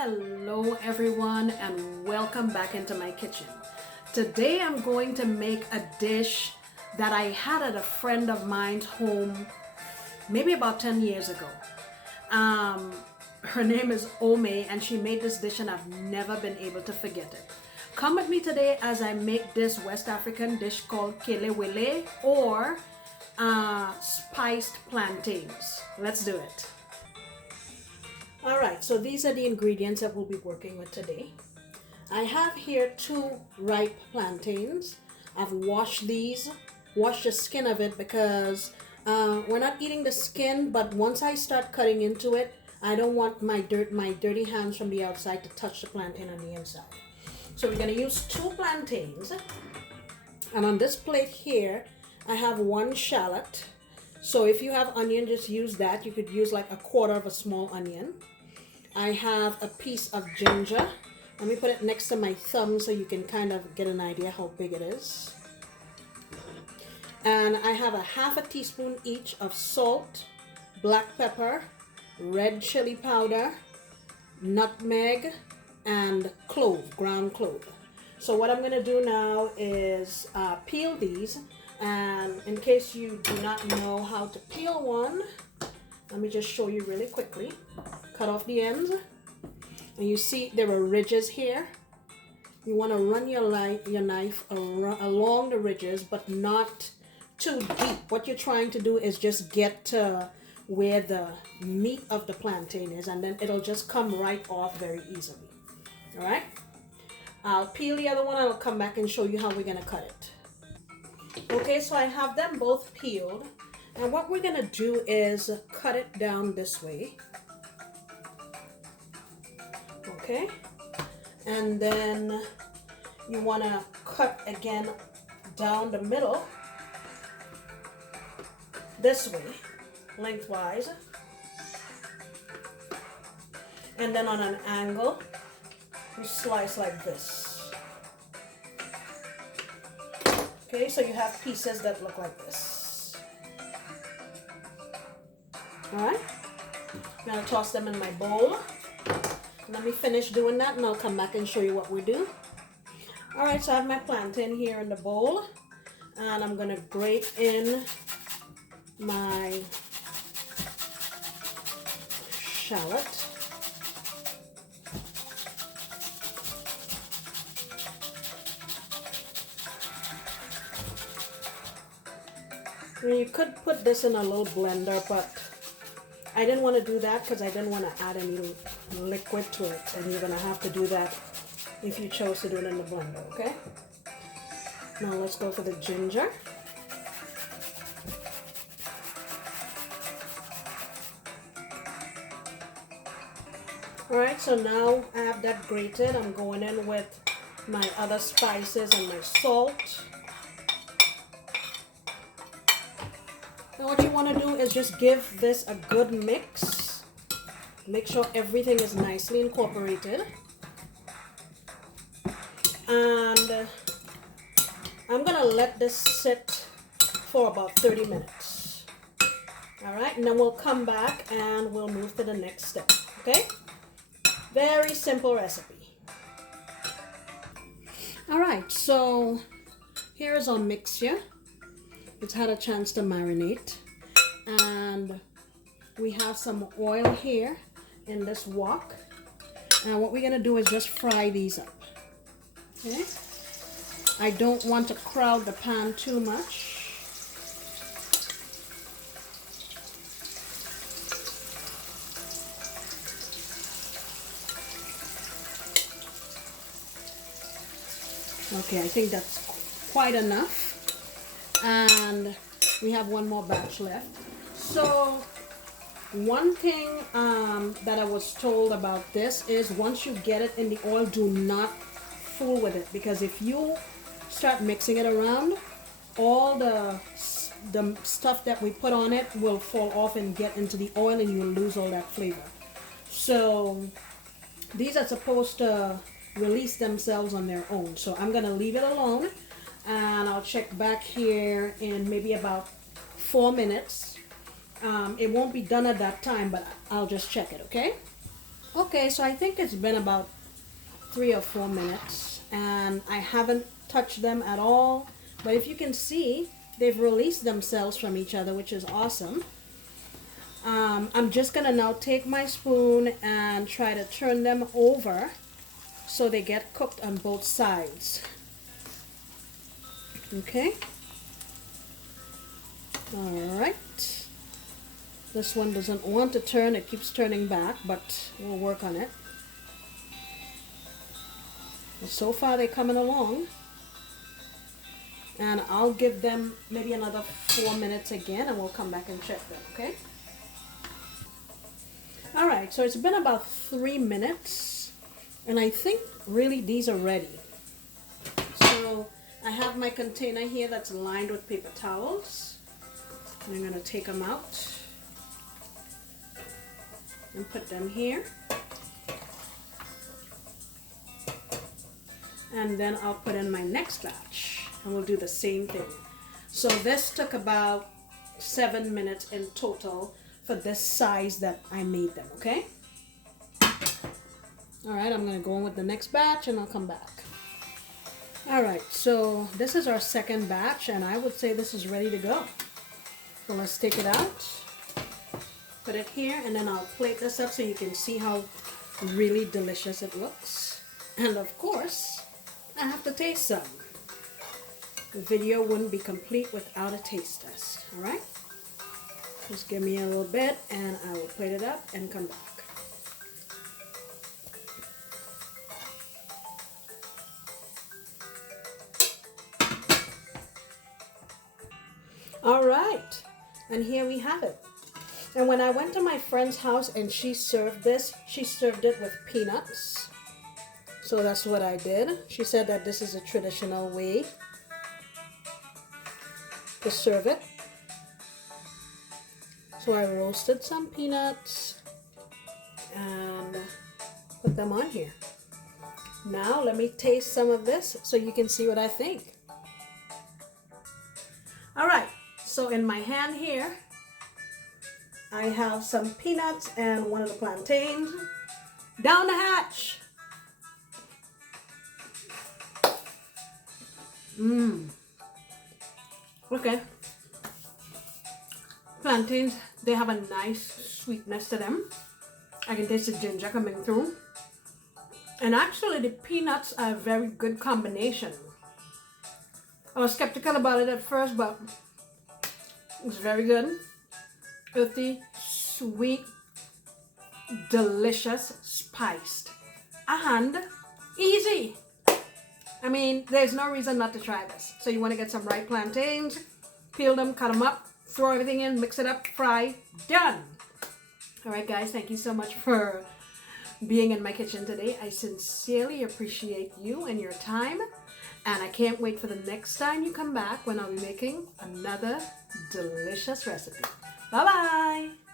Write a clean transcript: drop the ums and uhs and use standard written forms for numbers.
Hello everyone and welcome back into my kitchen. Today I'm going to make a dish that I had at a friend of mine's home maybe about 10 years ago. Her name is Ome and she made this dish and I've never been able to forget it. Come with me today as I make this West African dish called kelewele or spiced plantains. Let's do it. Alright, so these are the ingredients that we'll be working with today. I have here 2 ripe plantains. I've washed these, washed the skin of it because we're not eating the skin, but once I start cutting into it, I don't want my dirty hands from the outside to touch the plantain on the inside. So we're going to use 2 plantains. And on this plate here, I have 1 shallot. So if you have onion, just use that. You could use like a quarter of a small onion. I have a piece of ginger. Let me put it next to my thumb so you can kind of get an idea how big it is. And I have a ½ teaspoon each of salt, black pepper, red chili powder, nutmeg, and clove, ground clove. So what I'm going to do now is peel these. And in case you do not know how to peel one, let me just show you really quickly. Cut off the ends. And you see there are ridges here. You want to run your knife along the ridges, but not too deep. What you're trying to do is just get to where the meat of the plantain is, and then it'll just come right off very easily. All right? I'll peel the other one and I'll come back and show you how we're going to cut it. Okay, so I have them both peeled, and what we're gonna do is cut it down this way. Okay, and then you want to cut again down the middle this way, lengthwise, and then on an angle you slice like this. Okay, so you have pieces that look like this. Alright, I'm going to toss them in my bowl. Let me finish doing that and I'll come back and show you what we do. Alright, so I have my plantain here in the bowl. And I'm going to grate in my shallot. You could put this in a little blender, but I didn't want to do that because I didn't want to add any liquid to it, and you're going to have to do that if you chose to do it in the blender, okay? Now let's go for the ginger. Alright, so now I have that grated. I'm going in with my other spices and my salt. Now what you want to do is just give this a good mix. Make sure everything is nicely incorporated. And I'm going to let this sit for about 30 minutes. Alright, and then we'll come back and we'll move to the next step. Okay? Very simple recipe. Alright, so here is our mixture. It's had a chance to marinate, and we have some oil here in this wok, and what we're going to do is just fry these up. Okay, I don't want to crowd the pan too much. Okay, I think that's quite enough. And we have one more batch left. So one thing that I was told about this is once you get it in the oil, do not fool with it, because if you start mixing it around, all the stuff that we put on it will fall off and get into the oil, and you'll lose all that flavor. So these are supposed to release themselves on their own, so I'm gonna leave it alone. And I'll check back here in maybe about 4 minutes. It won't be done at that time, but I'll just check it, okay? Okay, so I think it's been about 3 or 4 minutes and I haven't touched them at all. But if you can see, they've released themselves from each other, which is awesome. I'm just gonna now take my spoon and try to turn them over so they get cooked on both sides. Okay. Alright. This one doesn't want to turn, it keeps turning back, but we'll work on it. So far they're coming along. And I'll give them maybe another 4 minutes again and we'll come back and check them, okay? Alright, so it's been about 3 minutes and I think really these are ready. So I have my container here that's lined with paper towels. And I'm going to take them out and put them here. And then I'll put in my next batch and we'll do the same thing. So this took about 7 minutes in total for this size that I made them, okay? Alright, I'm going to go on with the next batch and I'll come back. Alright, so this is our second batch and I would say this is ready to go. So let's take it out, put it here, and then I'll plate this up so you can see how really delicious it looks. And of course, I have to taste some. The video wouldn't be complete without a taste test, alright? Just give me a little bit and I will plate it up and come back. Alright, and here we have it. And when I went to my friend's house and she served this, she served it with peanuts. So that's what I did. She said that this is a traditional way to serve it. So I roasted some peanuts and put them on here. Now let me taste some of this so you can see what I think. Alright, so in my hand here, I have some peanuts and one of the plantains. Down the hatch! Okay. Plantains, they have a nice sweetness to them. I can taste the ginger coming through. And actually the peanuts are a very good combination. I was skeptical about it at first, but it's very good. Earthy, sweet, delicious, spiced, and easy. I mean, there's no reason not to try this. So you want to get some ripe plantains, peel them, cut them up, throw everything in, mix it up, fry, done. All right, guys, thank you so much for being in my kitchen today. I sincerely appreciate you and your time. And I can't wait for the next time you come back when I'll be making another delicious recipe. Bye-bye.